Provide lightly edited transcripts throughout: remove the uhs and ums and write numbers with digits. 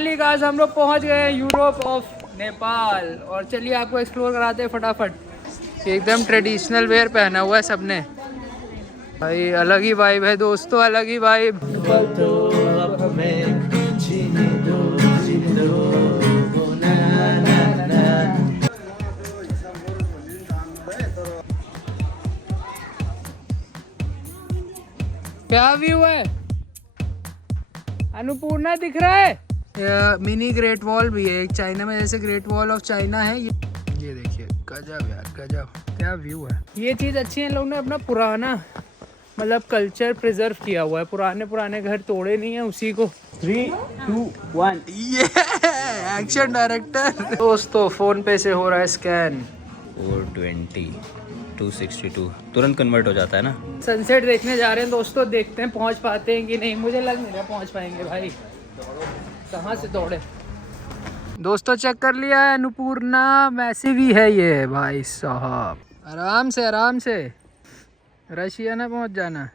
Finally guys हम लोग पहुंच गए हैं यूरोप ऑफ नेपाल। और चलिए आपको एक्सप्लोर कराते हैं फटाफट। एकदम ट्रेडिशनल वेयर पहना हुआ है सबने भाई, अलग ही वाइब है दोस्तों, अलग ही वाइब। क्या व्यू है, अन्नपूर्णा दिख रहा है। मिनी ग्रेट वॉल भी है एक, चाइना में जैसे ग्रेट वॉल ऑफ चाइना है ये देखिए, गजब यार गजब, क्या व्यू है। ये चीज़ अच्छी है, इन लोगों ने अपना पुराना मतलब कल्चर प्रिजर्व किया हुआ है, पुराने घर तोड़े नहीं है उसी को। 3, 2, 1 ये एक्शन डायरेक्टर। दोस्तों फोन पे से हो रहा है स्कैन। 420 262 तुरंत कन्वर्ट हो जाता है ना। सनसेट देखने जा रहे हैं दोस्तों, देखते हैं पहुंच पाते हैं कि नहीं। मुझे लग नहीं रहा पहुंच पाएंगे भाई, कहाँ से दौड़े। दोस्तों चेक कर लिया है, अन्नपूर्णा मैसिव ही है ये भाई साहब। आराम से रशिया ना पहुंच जाना।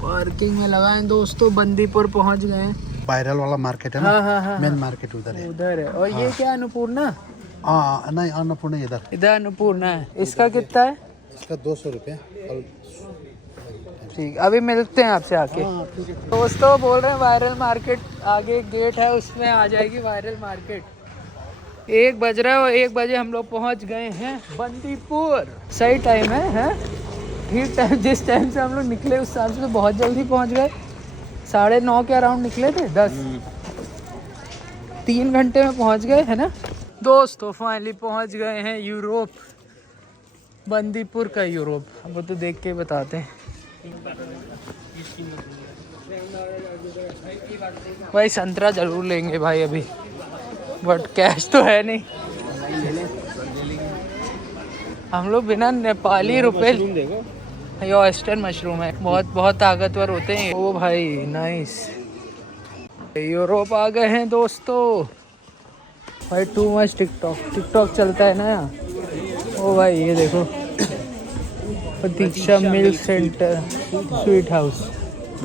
पार्किंग में लगाए दोस्तों, बंदीपुर पहुंच गए हैं। वायरल वाला मार्केट है ना। हाँ। मेन मार्केट उधर है। और ये क्या अन्नपूर्णा? नहीं अन्नपूर्णा इधर अन्नपूर्णा है। इसका कितना है? इसका 200 रुपये। ठीक, अभी मिलते हैं आपसे आके। दोस्तों बोल रहे हैं वायरल मार्केट, आगे गेट है उसमें आ जाएगी वायरल मार्केट। 1 बज रहा है और 1 बजे हम लोग पहुंच गए हैं बंदीपुर। सही टाइम है ठीक टाइम। जिस टाइम से हम लोग निकले उस हिसाब से तो बहुत जल्दी पहुंच गए। 9:30 के अराउंड निकले थे, 3 घंटे में पहुंच गए है ना दोस्तों। फाइनली पहुंच गए हैं यूरोप, बंदीपुर का यूरोप। अब तो देख के बताते हैं भाई। संतरा जरूर लेंगे भाई अभी, बट कैश तो है नहीं। हम लोग बिना नेपाली रुपए, ये ऑयस्टर मशरूम है, बहुत ताकतवर होते हैं। ओ भाई नाइस, यूरोप आ गए हैं दोस्तों भाई। टू मच टिकटॉक चलता है ना यहाँ। ओ भाई ये देखो, प्रतीक्षा मिल्क सेंटर स्वीट हाउस।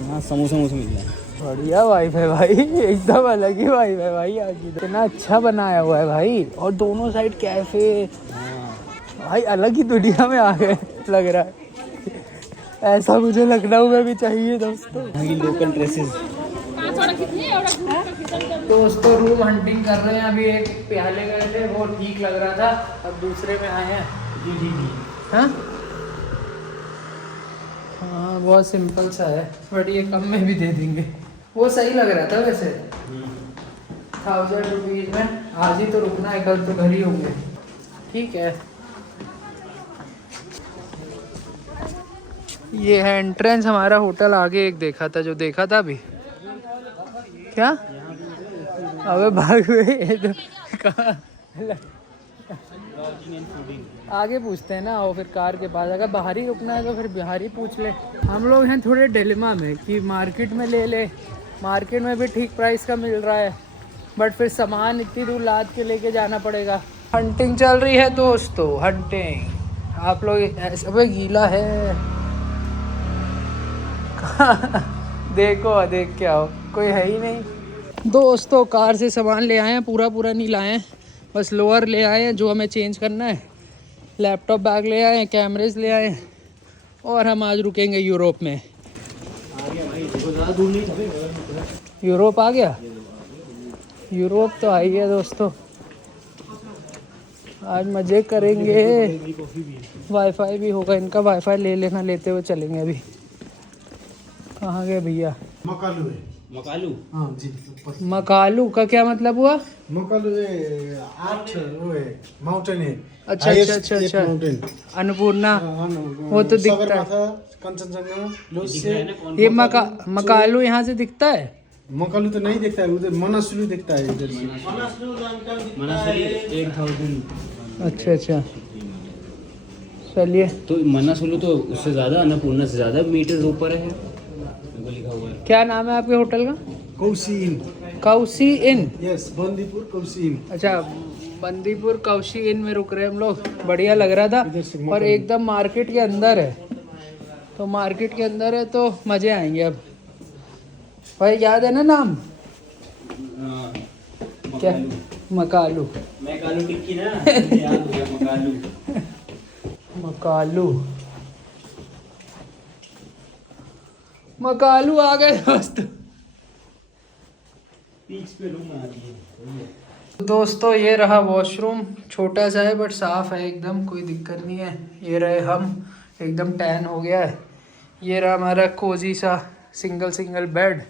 हाँ समोसा मिल रहा है। बढ़िया वाइफ है भाई, एकदम अलग ही वाइफ है भाई। आज इतना अच्छा बनाया हुआ है भाई, और दोनों साइड कैफे भाई, अलग ही दुनिया में आ गए लग रहा है। ऐसा मुझे लखनऊ में भी चाहिए दोस्तों। Local dresses. दोस्तों रूम हंटिंग कर रहे हैं अभी। एक पहले गए थे वो ठीक लग रहा था, अब दूसरे में आए हैं। हाँ बहुत सिंपल सा है, बट ये कम में भी दे देंगे। वो सही लग रहा था वैसे, 1000 रुपीज़ में। आज ही तो रुकना है, कल तो घर ही होंगे। ठीक है, ये है एंट्रेंस हमारा होटल। आगे एक देखा था, जो देखा था अभी। क्या अबे भाग गए तो कहाँ? आगे पूछते हैं ना, और फिर कार के पास। अगर बाहर ही रुकना है तो फिर बाहर ही पूछ ले। हम लोग हैं थोड़े डिलेमा में कि मार्केट में ले, मार्केट में भी ठीक प्राइस का मिल रहा है, बट फिर सामान इतनी दूर लाद के लेके जाना पड़ेगा। हंटिंग चल रही है दोस्तों, हंटिंग। आप लोग अबे गीला है देख के आओ, कोई है ही नहीं दोस्तों। कार से सामान ले आए हैं, पूरा नहीं लाए हैं, बस लोअर ले आए हैं जो हमें चेंज करना है। लैपटॉप बैग ले आए हैं, कैमरेज ले आए हैं, और हम आज रुकेंगे यूरोप में। यूरोप आ गया, यूरोप तो आई है दोस्तों। आज मज़े करेंगे। वाईफाई भी होगा इनका, वाईफाई लेते हुए चलेंगे। अभी कहाँ गए भैया? मकालू है। मकालू? हाँ जी। मकालू का क्या मतलब हुआ? मकालू माउंटेन है। अच्छा। अन्नपूर्णा वो तो दिखता है, कंचनजंगा। ये मकालू यहाँ से दिखता है। मकालू तो नहीं दिखता है, उधर मनसलू दिखता है इधर से। मनसली 1000। अच्छा। चलिए। तो मन्नासुलु तो उससे ज़्यादा, अन्नपूर्णा से ज़्यादा मीटर ऊपर है, मेरे को लिखा हुआ है। क्या नाम है आपके होटल का? कौशी इन। कौशी इन। यस, बंदीपुर कौशी इन। अच्छा, बंदीपुर कौशी इन में रुक रहे हैं हम लोग। बढ़िया लग रहा था और एकदम मार्केट के अंदर है, तो मार्केट के अंदर है तो मज़े आएंगे। अब भाई याद है ना नाम? क्या? मकालू। मकालू टिक्की ना, याद हो गया, मकालू। मकालू, मकालू आ गए दोस्त। बीच पे रूम आ रही है। दोस्तों ये रहा वॉशरूम, छोटा सा है बट साफ है एकदम, कोई दिक्कत नहीं है। ये रहे हम, एकदम टैन हो गया है। ये रहा हमारा कोजी सा सिंगल बेड।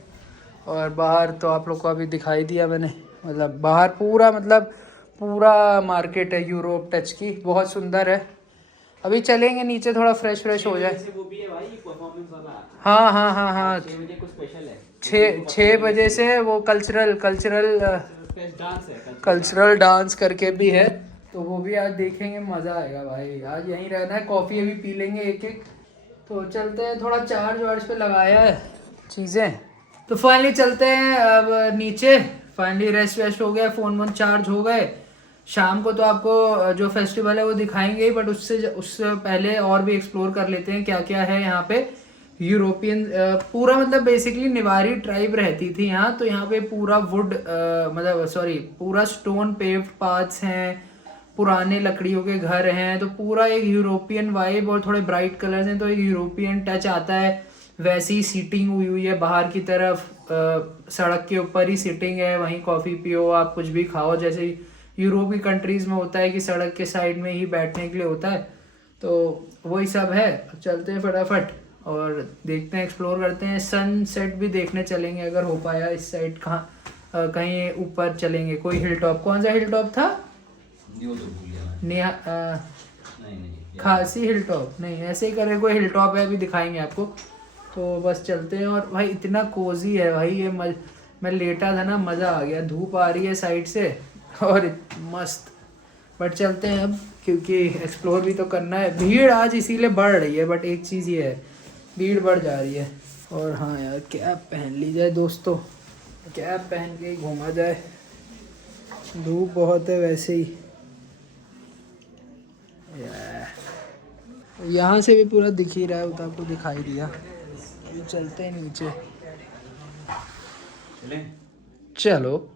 और बाहर तो आप लोग को अभी दिखाई दिया मैंने, मतलब बाहर पूरा मार्केट है यूरोप टच की, बहुत सुंदर है। अभी चलेंगे नीचे, थोड़ा फ्रेश हो जाए। वो भी है भाई, परफॉर्मेंस वाला। हाँ 6 बजे कुछ स्पेशल है। 6 बजे से वो कल्चरल डांस करके भी है, तो वो भी आज देखेंगे, मज़ा आएगा भाई। आज यहीं रहना है, कॉफ़ी अभी पी लेंगे एक। तो चलते हैं, थोड़ा चार्ज पे लगाया है चीज़ें, तो फाइनली चलते हैं अब नीचे। फाइनली रेस्ट हो गया, फ़ोन चार्ज हो गए। शाम को तो आपको जो फेस्टिवल है वो दिखाएंगे ही, बट उससे पहले और भी एक्सप्लोर कर लेते हैं क्या क्या है यहाँ पे। यूरोपियन पूरा मतलब बेसिकली निवारी ट्राइब रहती थी यहाँ, तो यहाँ पे पूरा पूरा स्टोन पेव्ड पाथ्स हैं, पुराने लकड़ियों के घर हैं, तो पूरा एक यूरोपियन वाइब और थोड़े ब्राइट कलर्स हैं, तो एक यूरोपियन टच आता है। वैसी सीटिंग हुई है बाहर की तरफ, सड़क के ऊपर ही सीटिंग है, वहीं कॉफ़ी पियो, आप कुछ भी खाओ, जैसे यूरोप की कंट्रीज़ में होता है कि सड़क के साइड में ही बैठने के लिए होता है, तो वही सब है। चलते हैं फटाफट और देखते हैं, एक्सप्लोर करते हैं। सनसेट भी देखने चलेंगे अगर हो पाया इस साइड, कहीं ऊपर चलेंगे, कोई हिल टॉप। कौन सा हिल टॉप था? खासी हिल टॉप नहीं, ऐसे ही करके कोई हिल टॉप है, अभी दिखाएंगे आपको। तो बस चलते हैं। और भाई इतना कोजी है भाई ये, मैं लेटा था ना, मज़ा आ गया। धूप आ रही है साइड से और मस्त, बट चलते हैं अब क्योंकि एक्सप्लोर भी तो करना है। भीड़ आज इसीलिए बढ़ रही है, बट एक चीज़ ये है, भीड़ बढ़ जा रही है। और हाँ यार, कैप पहन ली जाए दोस्तों, कैप पहन के घूमा जाए, धूप बहुत है वैसे ही। यहाँ से भी पूरा दिख ही रहा है, वो तो आपको दिखाई दिया। चलते हैं नीचे, चलो।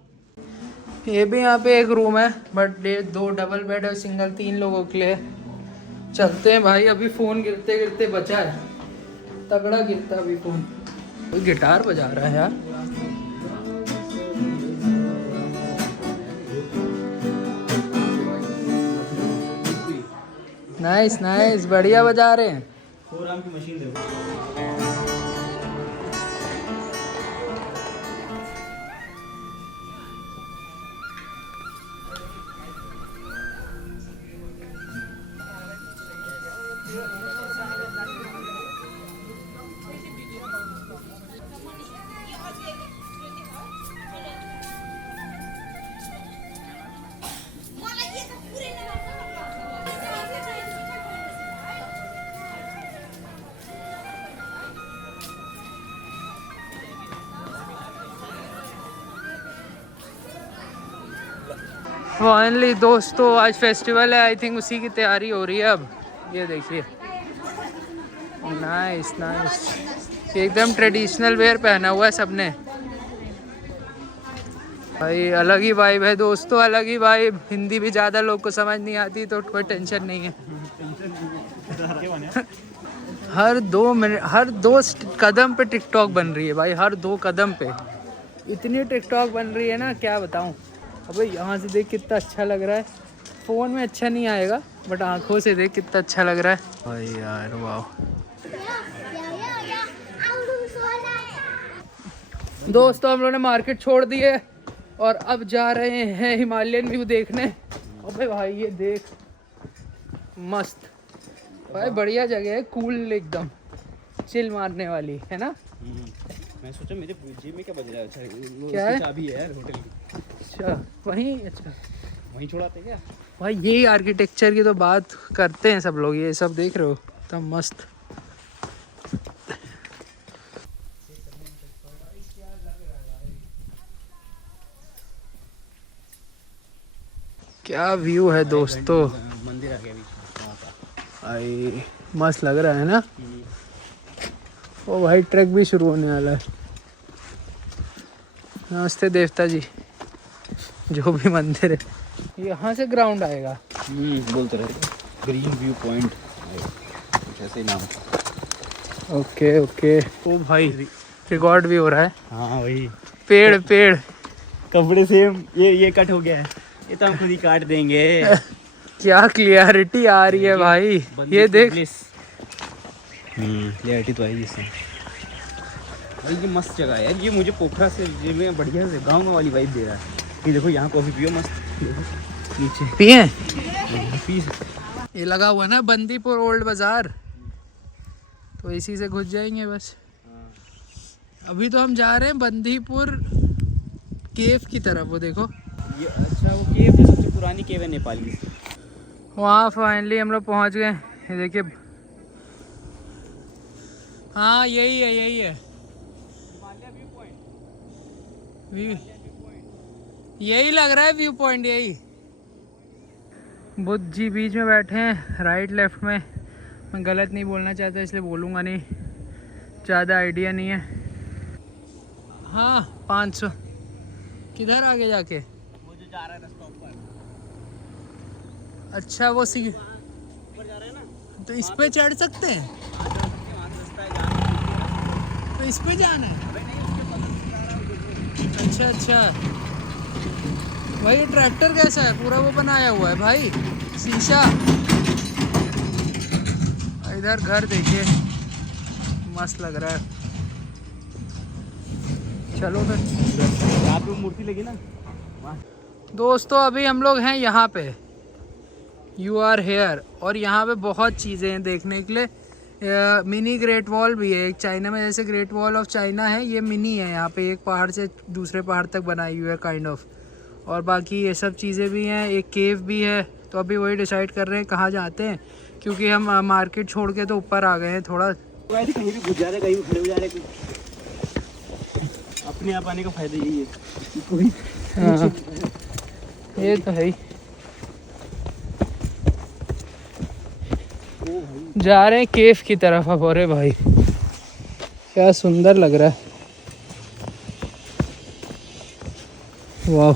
ये भी यहाँ पे एक रूम है, बट 2 डबल बेड है, सिंगल 3 लोगों के लिए। चलते हैं भाई, अभी फ़ोन गिरते गिरते बचा है, तगड़ा गिरता अभी फ़ोन। कोई गिटार बजा रहा है यार। नाइस, बढ़िया बजा रहे हैं। 4 आर्म की मशीन देखो। फाइनली दोस्तों, आज फेस्टिवल है, आई थिंक उसी की तैयारी हो रही है अब। ये देखिए, नाइस, एकदम ट्रेडिशनल वेयर पहना हुआ है सबने भाई। अलग ही वाइब है दोस्तों, अलग ही वाइब। हिंदी भी ज़्यादा लोग को समझ नहीं आती, तो कोई टेंशन नहीं है। हर 2 मिनट, हर 2 कदम पे टिकटॉक बन रही है भाई, हर 2 कदम पे इतनी टिकटॉक बन रही है ना, क्या बताऊँ। अबे यहाँ से देख कितना अच्छा लग रहा है, फ़ोन में अच्छा नहीं आएगा, बट आँखों से देख कितना अच्छा लग रहा है भाई यार, वाह। दोस्तों हम लोगों ने मार्केट छोड़ दी है और अब जा रहे हैं हिमालयन व्यू देखने। अबे भाई ये देख, मस्त भाई, बढ़िया जगह है, कूल, एकदम चिल मारने वाली है ना। मैं सोचा मेरे जेब में क्या बज रहा है। अच्छा, क्या है? चाबी है यार होटल की। अच्छा वहीं, अच्छा वहीं छोड़ाते क्या? भाई यही आर्किटेक्चर की तो बात करते हैं सब लोग, ये सब देख रहे हो तब मस्त। क्या व्यू है दोस्तों, मंदिर आ गया बीच में। भाई मस्त लग रहा है ना। ओ भाई ट्रैक भी शुरू होने वाला है। नमस्ते देवता जी, जो भी मंदिर है यहाँ से ग्राउंड आएगा। बोलते रहते ग्रीन व्यू पॉइंट कुछ ऐसे ही नाम। Okay okay. ओ भाई रिकॉर्ड भी हो रहा है। हाँ वही पेड़ पेड़ कपड़े सेम, ये कट हो गया है, ये तो हम खुद ही काट देंगे। क्या क्लियरिटी आ रही है भाई, ये देख। क्लियरिटी तो आएगी इससे। भाई ये मस्त जगह है यार, ये मुझे पोखरा से ये में बढ़िया से गाँव में वाली वाइब दे रहा है। ये देखो यहाँ कॉफी पियो मस्त, नीचे पिए। पी। ये लगा हुआ ना बंदीपुर ओल्ड बाजार, तो इसी से घुस जाएंगे बस। अभी तो हम जा रहे हैं बंदीपुर केव की तरफ, वो देखो। ये अच्छा वो केव जो सबसे पुरानी केव है नेपाल की। वहाँ फाइनली हम लोग पहुँच गए। ये देखिए, हाँ यही है यही है व्यू, यही लग रहा है व्यू पॉइंट यही। बुद्ध जी बीच में बैठे हैं, राइट लेफ्ट में। मैं गलत नहीं बोलना चाहता इसलिए बोलूँगा नहीं, ज़्यादा आइडिया नहीं है। हाँ 500 किधर आगे जाके, वो जो जा रहा है रास्ता ऊपर। अच्छा वो सी, ऊपर जा रहा है ना, तो इस पे चढ़ सकते हैं, तो इस पे जाना है। अच्छा अच्छा। भाई ये ट्रैक्टर कैसा है, पूरा वो बनाया हुआ है भाई, शीशा। इधर घर देखिए, मस्त लग रहा है। चलो फिर, यहाँ पे मूर्ति लगी ना। दोस्तों अभी हम लोग हैं यहाँ पे, यू आर हेयर, और यहाँ पे बहुत चीज़ें हैं देखने के लिए। मिनी ग्रेट वॉल भी है, एक चाइना में जैसे ग्रेट वॉल ऑफ चाइना है, ये मिनी है। यहाँ पे एक पहाड़ से दूसरे पहाड़ तक बनाई हुई है काइंड ऑफ, और बाकी ये सब चीज़ें भी हैं, एक केव भी है। तो अभी वही डिसाइड कर रहे हैं कहाँ जाते हैं, क्योंकि हम मार्केट छोड़ के तो ऊपर आ गए हैं थोड़ा। कहीं भी घुस जा रहे, कहीं भी खड़े हो जा रहे, अपने आप आने का फायदा यही है कोई। हाँ ये तो है ही। जा रहे हैं केव की तरफ अब। अरे भाई क्या सुंदर लग रहा है, वाह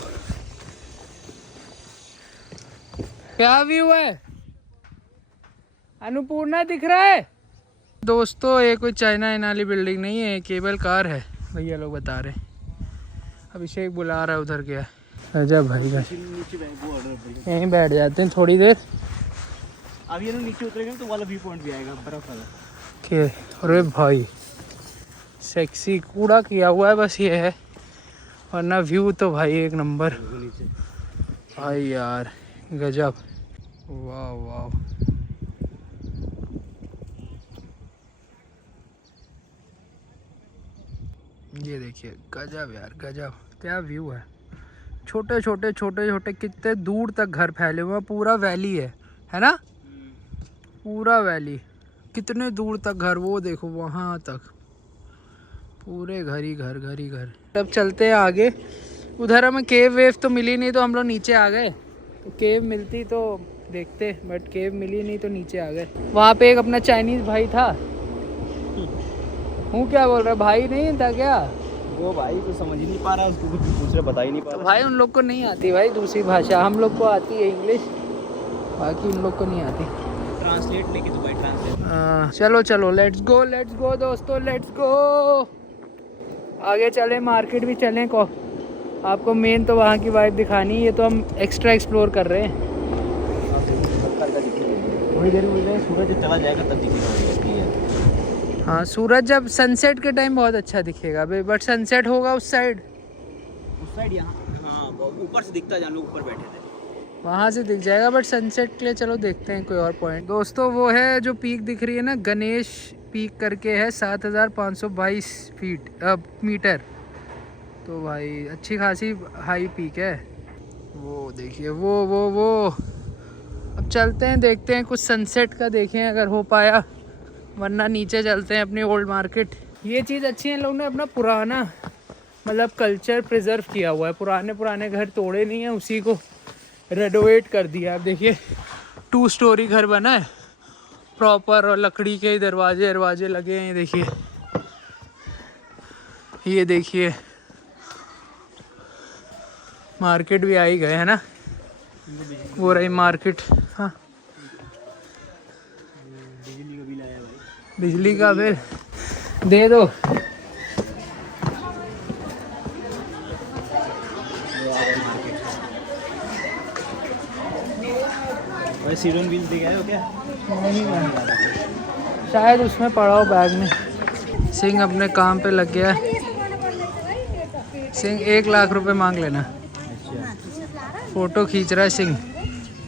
क्या व्यू है, अन्नपूर्णा दिख रहा है। दोस्तों ये कोई चाइना इनाली बिल्डिंग नहीं है, केबल कार है, भैया लोग बता रहे हैं। अभिषेक बुला रहा है उधर, गया। अच्छा भाई यहीं बैठ जाते हैं थोड़ी देर। अब ये नीचे उतरेंगे तो वाला व्यू पॉइंट भी आएगा, बर्फ वाला। के अरे भाई सेक्सी कूड़ा किया हुआ है बस ये है, वरना व्यू तो भाई एक नंबर। भाई यार गजब, वाह वाह। ये देखिए गजब यार गजब, क्या व्यू है। छोटे छोटे छोटे छोटे कितने दूर तक घर फैले हुए हैं, पूरा वैली है ना, पूरा वैली। कितने दूर तक घर, वो देखो वहाँ तक पूरे घर ही घर, घर ही घर। अब चलते हैं आगे। उधर हमें केव वेव तो मिली नहीं, तो हम लोग नीचे आ गए। तो केव मिलती तो देखते, बट केव मिली नहीं तो नीचे आ गए। वहाँ पे एक अपना चाइनीज़ भाई था। हूँ क्या बोल रहा, भाई नहीं था क्या? वो भाई को समझ ही नहीं पा रहा, उसको कुछ दूसरा बता ही नहीं पा तो रहा। भाई उन लोग को नहीं आती भाई दूसरी भाषा, हम लोग को आती है इंग्लिश, बाकी उन लोग को नहीं आती। ट्रांसलेट लेके तो भाई ट्रांसलेट। चलो चलो लेट्स गो दोस्तों, लेट्स गो। आगे चले, मार्केट भी चलें को, आपको मेन तो वहाँ की वाइब दिखानी है। ये तो हम एक्स्ट्रा एक्सप्लोर कर रहे हैं। थोड़ी देर में सूरज जब चला जाएगा तब दिखेगा। हाँ सूरज जब सनसेट के टाइम बहुत अच्छा दिखेगा, बट सनसेट होगा उस साइड यहाँ। हाँ ऊपर से दिखता है, जहाँ लोग ऊपर बैठे थे वहाँ से दिख जाएगा, बट सनसेट के लिए चलो देखते हैं कोई और पॉइंट। दोस्तों वो है जो पीक दिख रही है ना, गणेश पीक करके है, 7522 मीटर। तो भाई अच्छी खासी हाई पीक है। वो देखिए वो अब चलते हैं, देखते हैं कुछ सनसेट का देखें अगर हो पाया, वरना नीचे चलते हैं अपनी ओल्ड मार्केट। ये चीज़ अच्छी है, इन लोगों ने अपना पुराना मतलब कल्चर प्रिजर्व किया हुआ है, पुराने घर तोड़े नहीं है, उसी को रेनोवेट कर दिया। अब देखिए 2 स्टोरी घर बना है प्रॉपर, और लकड़ी के दरवाजे लगे हैं। देखिए ये देखिए मार्केट भी आ ही गए है ना, वो रही मार्केट। हाँ बिजली का बिल आया भाई, बिजली का बिल दे दो। भाई सीडन बिल दे गए हो क्या? शायद उसमें पड़ा हो बैग में। सिंह अपने काम पे लग गया है। सिंह 1 लाख रुपए मांग लेना। अच्छा, फोटो खींच रहा है सिंह,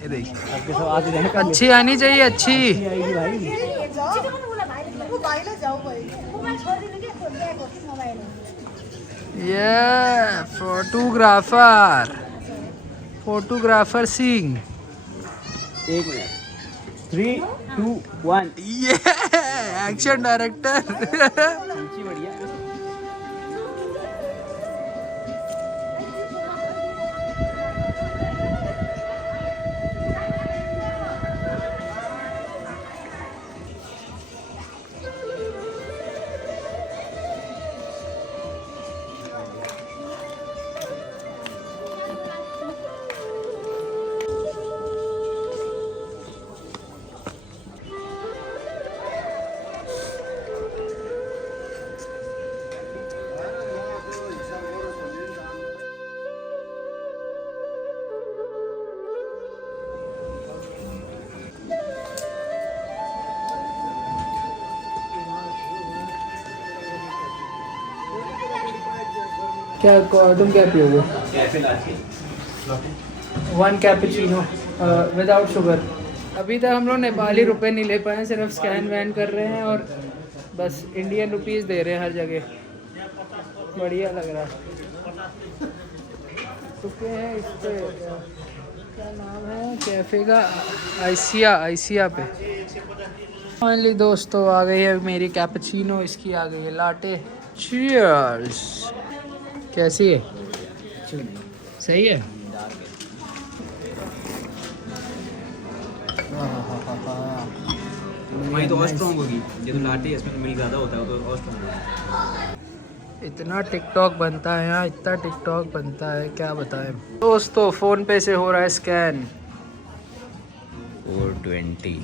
ये देखिए। आपके सब आज रहने का अच्छी आनी चाहिए, अच्छी। आएगी भाई। ये फोटोग्राफर सिंह। 1 मिनट, 3, 2, 1। ये एक्शन डायरेक्टर। बढ़िया। क्या तुम क्या पियोगे? कैफे लाके 1 कैपुचिनो विदाउट शुगर। अभी तक हम लोग नेपाली रुपए नहीं ले पाए, सिर्फ स्कैन वैन कर रहे हैं और बस इंडियन रुपीस दे रहे हैं हर जगह। बढ़िया लग रहा है। रुके हैं इस पे, क्या नाम है कैफ़े का? आइसिया पे। फाइनली दोस्तों आ गई है मेरी कैपुचिनो, इसकी आ गई है लाटे। चीयर्स। कैसी है? सही है। वही तो और स्ट्रॉन्ग होगी, ये तो लाटे है, इसमें मिल्क ज़्यादा होता है तो और स्ट्रॉन्ग होगी। इतना टिकटॉक बनता है यहाँ, इतना टिकटॉक बनता है क्या बताएं दोस्तों। फ़ोन पे से हो रहा है स्कैन। 420,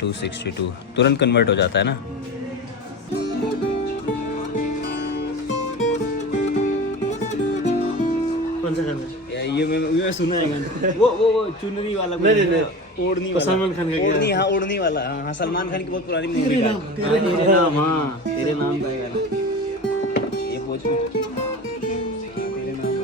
262 तुरंत कन्वर्ट हो जाता है ना। ये सुना है वो चुनरी वाला, ओढ़नी वाला, सलमान खान का ओढ़नी, हाँ ओढ़नी वाला, हाँ सलमान खान की बहुत पुरानी मूवी का तेरे नाम, हाँ तेरे नाम का गाना, ये भोजपुरी तेरे नाम।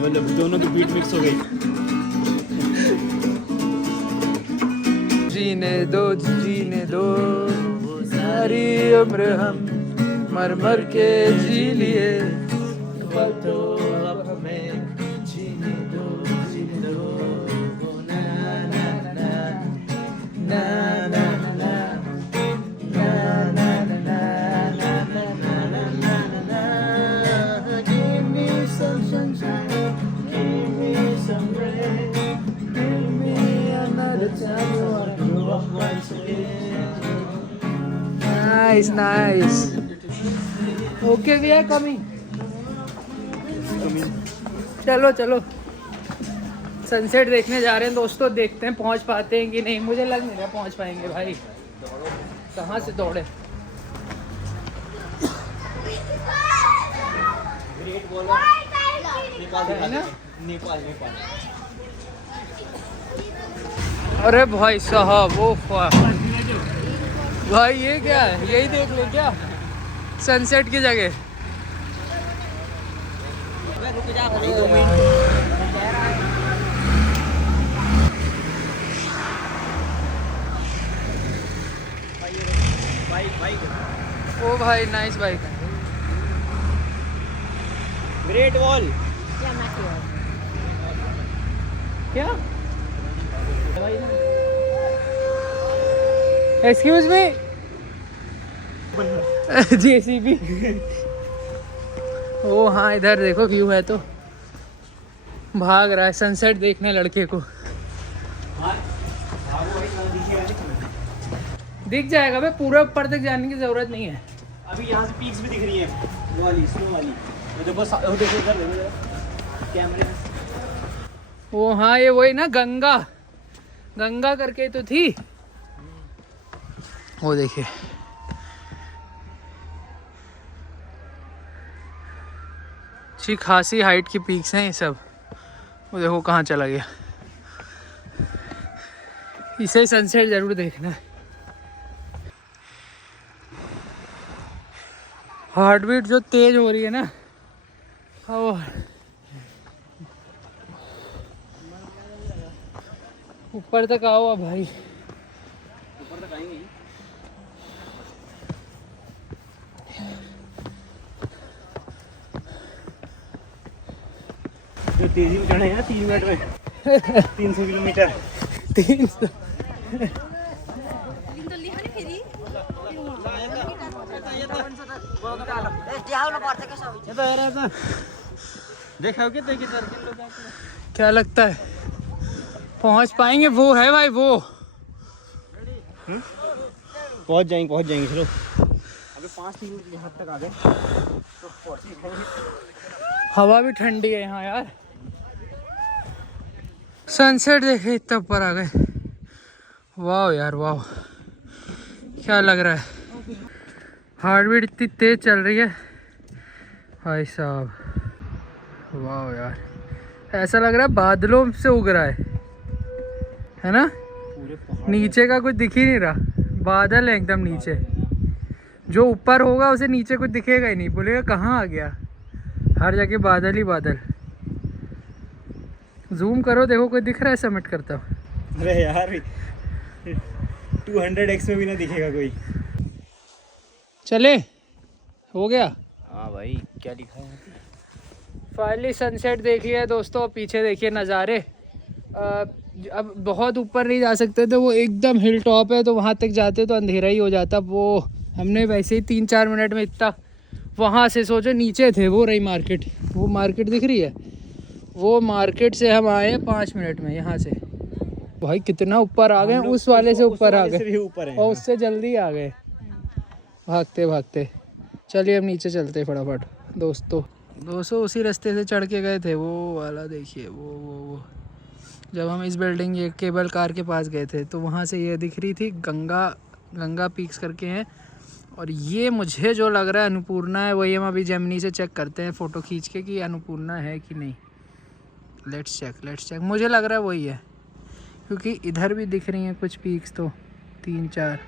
मतलब दोनों की बीट मिक्स हो गई। जीने दो सारी उम्र हम मर मर के जी लिए, तो अब हमें जीने दो ना ना ना ना ना ना ना ना ना ना ना ना। Give me some sunshine, give me some rain, give me another time I wanna grow up once again. Nice. Okay, we are coming. चलो सनसेट देखने जा रहे हैं दोस्तों, देखते हैं पहुंच पाते हैं कि नहीं। मुझे लग नहीं रहा पहुंच पाएंगे भाई, कहाँ से दौड़े। नेपाल। अरे भाई साहब वो भाई ये क्या है, यही देख ले क्या सनसेट की जगह। रुक जा भाई 2 मिनट। बाइक ओ भाई नाइस बाइक है। Great wall. क्या? Excuse me. जेसीबी। ओ हाँ इधर देखो व्यू है तो भाग रहा है सनसेट देखने लड़के को। दिख जाएगा भाई, पूरा ऊपर तक जाने की जरूरत नहीं है। अभी यहाँ से पीक्स भी दिख रही है, वो वाली स्नो वाली। वो देखो वो देखो इधर देखो जरा कैमरे में। वो हाँ ये वही ना गंगा, गंगा करके तो थी वो। देखिए अच्छी खासी हाइट की पीक्स हैं ये सब। वो देखो कहाँ चला गया। इसे सनसेट जरूर देखना है। हार्ट बीट जो तेज हो रही है ना, वो ऊपर तक आओ अब भाई। ऊपर तक आएंगे। जो तेजी में चढ़े हैं ना 3 मिनट में 300 किलोमीटर। 300। देखा कि क्या लगता है पहुंच पाएंगे? वो है भाई वो। पहुंच जाएंगे चलो। अभी 5-3 मिनट यहाँ तक आ गए तो पहुंच ही जाएंगे। हवा भी ठंडी है यहाँ यार। सनसेट देखे इतना ऊपर आ गए। वाह यार वाह, क्या लग रहा है। हार्ट बीट इतनी तेज चल रही है भाई साहब। वाह यार, ऐसा लग रहा है बादलों से उग रहा है ना? नीचे का कुछ दिख ही नहीं रहा, बादल है एकदम नीचे। जो ऊपर होगा उसे नीचे कुछ दिखेगा ही नहीं, बोलेगा कहाँ आ गया। हर जगह बादल ही बादल। जूम करो देखो कोई दिख रहा है सबमिट करता हूँ। अरे यार 200x में भी ना दिखेगा कोई। चले हो गया। हाँ भाई क्या लिखा है? फाइनली सनसेट देख लिया दोस्तों। पीछे देखिए नज़ारे। अब बहुत ऊपर नहीं जा सकते थे, वो एकदम हिल टॉप है तो वहाँ तक जाते तो अंधेरा ही हो जाता। वो हमने वैसे ही 3-4 मिनट में इतना वहाँ से सोचो नीचे थे। वो रही मार्केट, वो मार्केट दिख रही है, वो मार्केट से हम आए 5 मिनट में यहाँ से। भाई कितना ऊपर आ गए, उस वाले से ऊपर आ गए और उससे जल्दी आ गए भागते भागते। चलिए अब नीचे चलते फटाफट दोस्तों। उसी रास्ते से चढ़ के गए थे, वो वाला देखिए वो जब हम इस बिल्डिंग ये केबल कार के पास गए थे तो वहाँ से ये दिख रही थी गंगा पीक्स करके हैं। और ये मुझे जो लग रहा है अन्नपूर्णा है, वही हम अभी जेमिनी से चेक करते हैं फ़ोटो खींच के कि अन्नपूर्णा है कि नहीं। Let's check. मुझे लग रहा है वही है, क्योंकि इधर भी दिख रही हैं कुछ पीक्स तो 3-4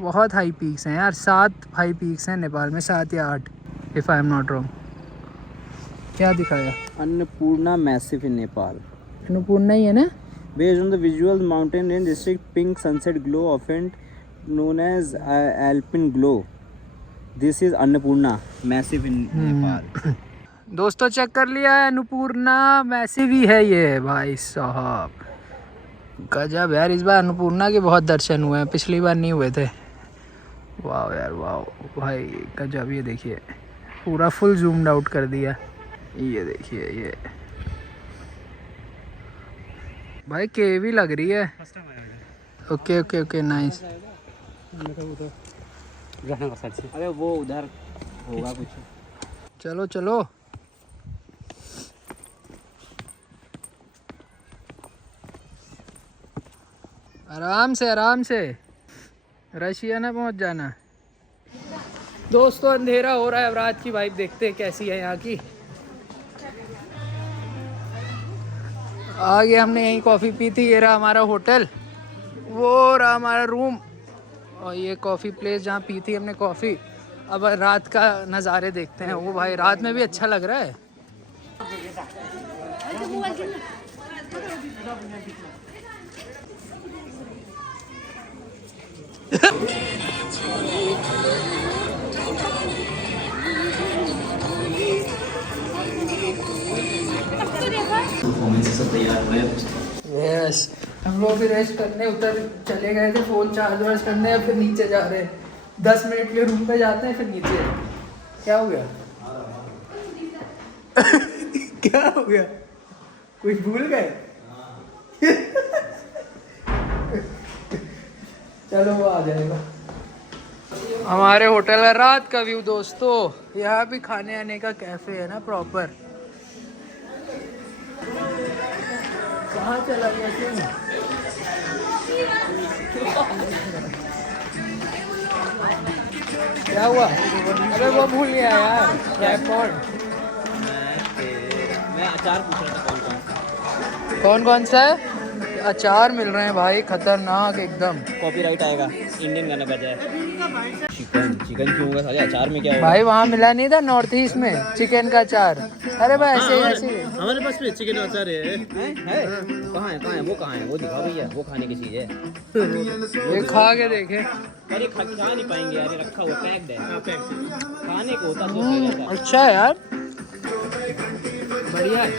बहुत हाई पीक्स हैं यार। 7 हाई पीक्स हैं नेपाल में, 7 या 8 if I am not wrong. क्या दिखाया? अन्नपूर्णा मैसिव इन नेपाल। अन्नपूर्णा ही है ना? Based on the visual, mountain range district pink sunset glow, often known as alpine glow. This is Annapurna, massive in Nepal. दोस्तों चेक कर लिया है, अन्नपूर्णा मैसिव ही है ये भाई साहब। गजब यार, इस बार अन्नपूर्णा के बहुत दर्शन हुए हैं, पिछली बार नहीं हुए थे। वाह यार वाह भाई गजब। ये देखिए पूरा फुल जूम्ड आउट कर दिया। ये देखिए ये भाई केवी लग रही है। Okay nice. अरे वो उधर होगा कुछ। चलो आराम से रशिया ना पहुंच जाना। दोस्तों अंधेरा हो रहा है, अब रात की वाइब देखते हैं कैसी है यहाँ की। आगे हमने यहीं कॉफ़ी पी थी। ये रहा हमारा होटल, वो रहा हमारा रूम, और ये कॉफ़ी प्लेस जहाँ पी थी हमने कॉफ़ी। अब रात का नज़ारे देखते हैं। वो भाई रात में भी अच्छा लग रहा है, यस, हम लोग भी रेस्ट करने उतर चले गए थे, फोन चार्ज वार्ज करने, और फिर नीचे जा रहे हैं। 10 मिनट के रूम पे जाते हैं, फिर नीचे। क्या हो गया? क्या हो गया? कुछ भूल गए? चलो वो आ जाएगा। हमारे होटल का रात का व्यू दोस्तों। यहाँ भी खाने आने का कैफे है ना प्रॉपर। कहाँ चला गया क्यों? क्या हुआ? अरे वो भूल गया यार, ट्राइपॉड। मैं अचार पूछ रहा था कौन कौन सा है? अचार मिल रहे हैं भाई, खतरनाक एकदम। कॉपीराइट आएगा, इंडियन गाना बजा है। चिकन क्यों होगा साले, अचार में क्या होगा? भाई वहाँ मिला नहीं था नॉर्थ ईस्ट में चिकन का अचार? अरे भाई ऐसे ऐसे हमारे पास में चिकन अचार है। कहाँ है वो कहाँ है? वो दिखाओ भैया, वो खाने की चीज़ है। ये खा के देखे। अरे खा नहीं पाएंगे यार, रखा हुआ पैक्ड है। खाने को होता तो अच्छा है यार, बढ़िया है।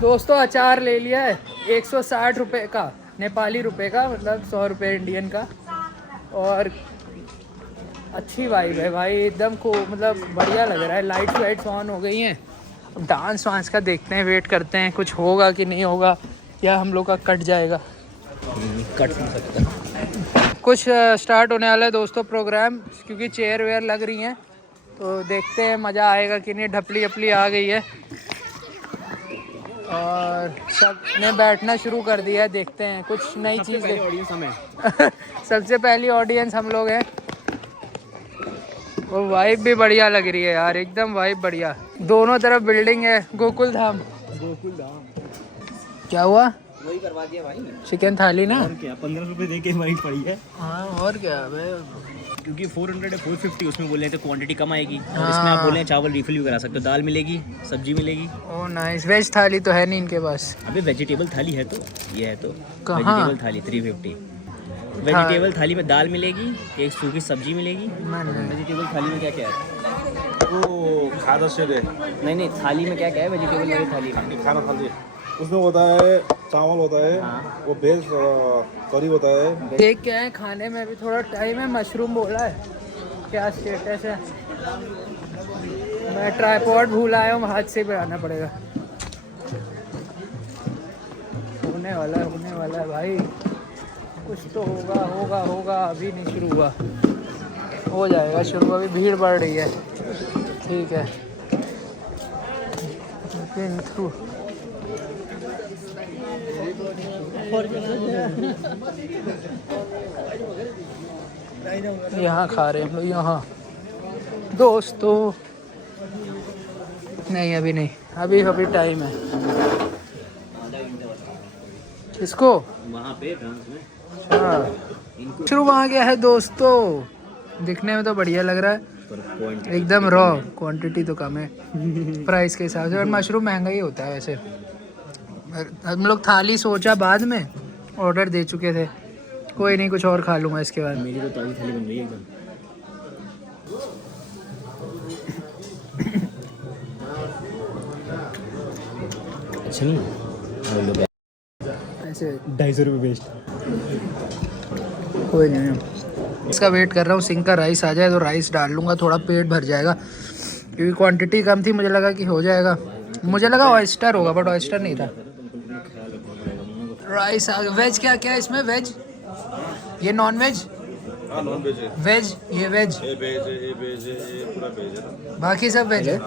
दोस्तों अचार ले लिया है 160 रुपये का, नेपाली रुपए का, मतलब 100 रुपये इंडियन का। और अच्छी वाइब है भाई एकदम को, मतलब बढ़िया लग रहा है। लाइट्स वाइट्स ऑन हो गई हैं। डांस वांस का देखते हैं, वेट करते हैं कुछ होगा कि नहीं होगा, या हम लोग का कट जाएगा। कट नहीं सकता। कुछ स्टार्ट होने वाला है दोस्तों प्रोग्राम, क्योंकि चेयर वेयर लग रही हैं, तो देखते हैं मज़ा आएगा कि नहीं। ढपली अपली आ गई है और सब ने बैठना शुरू कर दिया है। देखते हैं कुछ नई चीज़ सबसे पहली ऑडियंस हम लोग हैं। और वाइब भी बढ़िया लग रही है यार, एकदम वाइब बढ़िया। दोनों तरफ बिल्डिंग है। गोकुल धाम। क्या हुआ? वही करवा दिया भाई, चिकन थाली ना। और क्या 15 रुपए दे के वाइट पड़ी है। हाँ और क्या क्योंकि 400 है 450, उसमें बोल रहे थे क्वांटिटी कम आएगी। और इसमें आप बोल रहे हैं चावल रिफिल भी करा सकते हो, दाल मिलेगी, सब्जी मिलेगी। Oh nice. वेज थाली तो है नहीं इनके पास। अबे वेजिटेबल थाली है तो ये है तो। कहाँ? वेजिटेबल थाली 350। वेजिटेबल थाली में दाल मिलेगी, एक सूखी सब्जी मिलेगी। वेजिटेबल थाली में क्या क्या है? वो खाना से दे। नहीं थाली में क्या क्या है वेजिटेबल वाली थाली में? खाना थाली उसमें होता है, चावल होता है, वो वेज करी होता है। देख के आए खाने में भी थोड़ा टाइम है। मशरूम बोला है, क्या स्टेटस है? मैं ट्राइपॉड भूल आया हूँ, हाथ से बनाना पड़ेगा। होने वाला है भाई, कुछ तो होगा। अभी नहीं शुरू हुआ, हो जाएगा शुरू। अभी भीड़ बढ़ रही है। ठीक है थ्रू। यहाँ खा रहे हैं हम लोग यहाँ दोस्तों। नहीं अभी नहीं, अभी टाइम है। किसको? वहाँ पे फ्रांस में। अच्छा शुरू वहाँ गया है दोस्तों। दिखने में तो बढ़िया लग रहा है, एकदम रॉ। क्वांटिटी तो कम है प्राइस के हिसाब से, और मशरूम महंगा ही होता है वैसे। हम लोग थाली सोचा बाद में, ऑर्डर दे चुके थे। कोई नहीं, कुछ और खा लूँगा इसके बाद। मेरी तो ताज़ी थाली बन रही है एकदम। अच्छा नहीं ऐसे 250 रुपये वेस्ट। कोई नहीं, इसका वेट कर रहा हूँ। सिंक का राइस आ जाए तो राइस डाल लूँगा, थोड़ा पेट भर जाएगा। क्योंकि क्वांटिटी कम थी, मुझे लगा कि हो जाएगा। मुझे लगा ऑयस्टर होगा, बट ऑयस्टर नहीं था। राइस आ गया। वेज क्या क्या है इसमें? वेज, ये नॉन वेज? नॉन वेज है। वेज, ये वेज, ये वेज है, ये वेज है, ये पूरा वेज है ना। बाकी सब वेज है।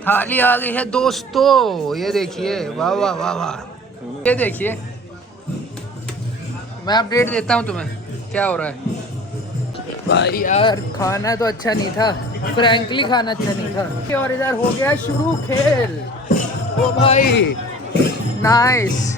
थाली आ गई है दोस्तों, ये देखिए। वाह वाह वाह वाह, ये देखिए। मैं अपडेट देता हूँ तुम्हें क्या हो रहा है। भाई यार खाना तो अच्छा नहीं था, फ्रैंकली खाना अच्छा नहीं था। और इधर हो गया शुरू खेल। ओ भाई नाइस।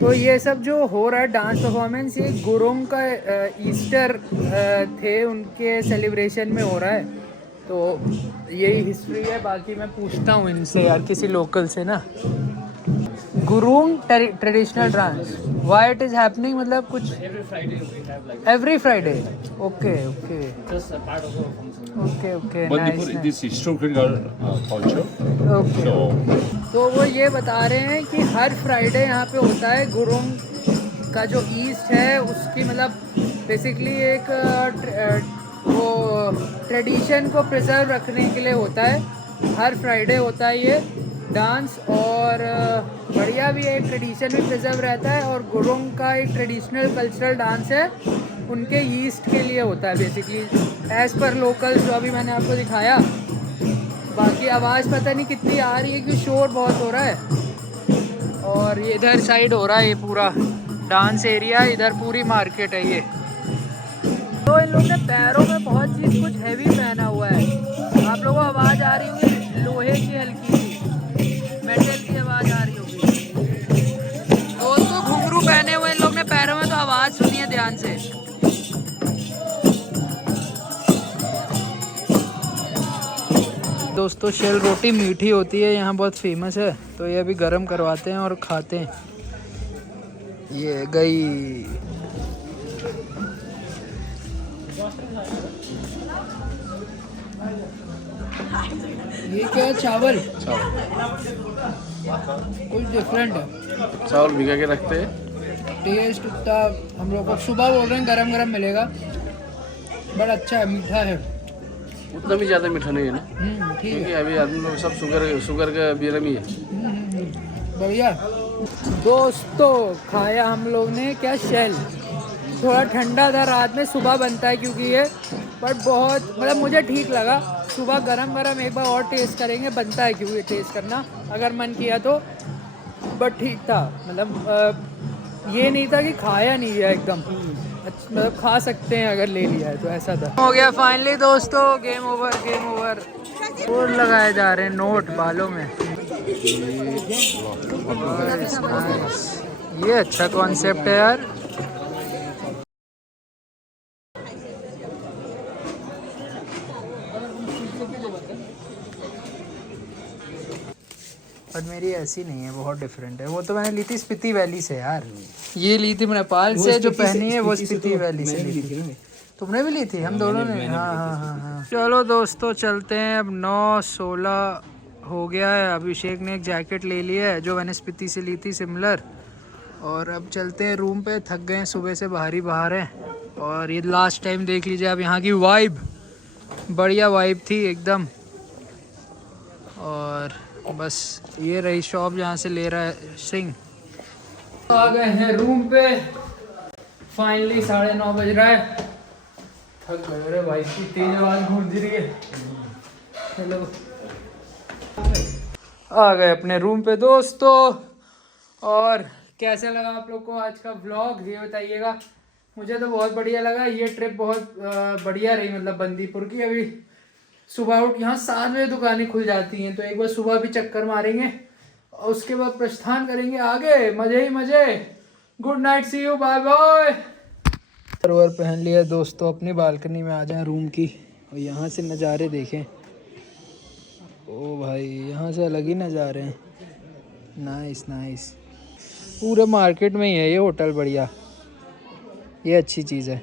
तो ये सब जो हो रहा है डांस परफॉर्मेंस, ये गुरुंग का ईस्टर थे उनके सेलिब्रेशन में हो रहा है। तो यही हिस्ट्री है। बाकी मैं पूछता हूँ इनसे यार, किसी लोकल से ना। Gurung traditional dance, why it is happening, मतलब कुछ every Friday. Okay okay okay okay, But this historical culture. Okay. तो वो ये बता रहे हैं कि हर फ्राइडे यहाँ पे होता है। गुरुंग का जो ईस्ट है उसकी मतलब बेसिकली एक वो ट्रेडिशन को प्रिजर्व रखने के लिए होता है। हर फ्राइडे होता है ये डांस, और बढ़िया भी है, ट्रेडिशन भी प्रिजर्व रहता है। और गुरुंग का एक ट्रेडिशनल कल्चरल डांस है, उनके ईस्ट के लिए होता है बेसिकली एज़ पर लोकल, जो अभी मैंने आपको दिखाया। बाकी आवाज़ पता नहीं कितनी आ रही है क्योंकि शोर बहुत हो रहा है। और ये इधर साइड हो रहा है ये पूरा डांस एरिया, इधर पूरी मार्केट है ये। तो इन लोगों ने पैरों में बहुत चीज़ कुछ हैवी पहना हुआ है। आप लोगों को आवाज़ आ रही होगी लोहे की, हल्की सी मेटल की आवाज़ आ रही होगी। दोस्तों घुंघरू पहने हुए इन लोग ने पैरों में, तो आवाज़ सुनिए ध्यान से। दोस्तों शेल रोटी मीठी होती है, यहाँ बहुत फेमस है। तो ये अभी गरम करवाते हैं और खाते हैं। ये गई। ये क्या है? चावल कुछ डिफरेंट है। चावल भिगा के रखते हैं। टेस्ट उतना हम लोग को सुबह बोल रहे हैं गरम गरम मिलेगा, बड़ा अच्छा है, मीठा है। उतना भी ज़्यादा मीठा नहीं है ना, ठीक क्योंकि है, अभी आदमी लोग सब शुगर का बेरमी है। बढ़िया। दोस्तों खाया हम लोग ने क्या, शेल। थोड़ा ठंडा था, रात में सुबह बनता है क्योंकि ये, बट बहुत मतलब मुझे ठीक लगा। सुबह गरम गरम एक बार और टेस्ट करेंगे, बनता है क्योंकि टेस्ट करना अगर मन किया तो। बट ठीक था, मतलब ये नहीं था कि खाया नहीं गया एकदम, मतलब खा सकते हैं अगर ले लिया है तो, ऐसा था। हो गया फाइनली दोस्तों, गेम ओवर गेम ओवर। और लगाए जा रहे हैं नोट बालों में। ये अच्छा कॉन्सेप्ट है यार। पर मेरी ऐसी नहीं है, बहुत डिफरेंट है। वो तो मैंने ली थी स्पीति वैली से यार। ये ली थी नेपाल से, जो पहनी है वो स्पीति वैली से ली थी। तुमने भी ली थी? हम दोनों ने। हाँ। चलो दोस्तों चलते हैं। अब 9:16 हो गया है। अभिषेक ने एक जैकेट ले लिया है जो मैंने स्पीति से ली थी, सिमिलर। और अब चलते हैं रूम पे, थक गए हैं, सुबह से बाहर ही बाहर हैं। और ये लास्ट टाइम देख लीजिए आप यहाँ की वाइब, बढ़िया वाइब थी एकदम। और बस ये रही शॉप जहाँ से ले रहा है सिंह। आ गए हैं रूम पे फाइनली, 9:30 बज रहा है। थक गए। अरे भाई की तेज आवाज गूंज रही है। हेलो, आ गए अपने रूम पे दोस्तों। और कैसा लगा आप लोग को आज का व्लॉग, ये बताइएगा। मुझे तो बहुत बढ़िया लगा। ये ट्रिप बहुत बढ़िया रही, मतलब बंदीपुर की। अभी सुबह उठ यहाँ 7 बजे दुकानें खुल जाती हैं, तो एक बार सुबह भी चक्कर मारेंगे और उसके बाद प्रस्थान करेंगे आगे। मज़े ही मज़े। Good night, see you, bye bye. सरोवर पहन लिया दोस्तों, अपनी बालकनी में आ जाएं रूम की और यहाँ से नज़ारे देखें। ओ भाई, यहाँ से अलग ही नज़ारे हैं। Nice nice. पूरे मार्केट में ही है ये होटल, बढ़िया, ये अच्छी चीज़ है।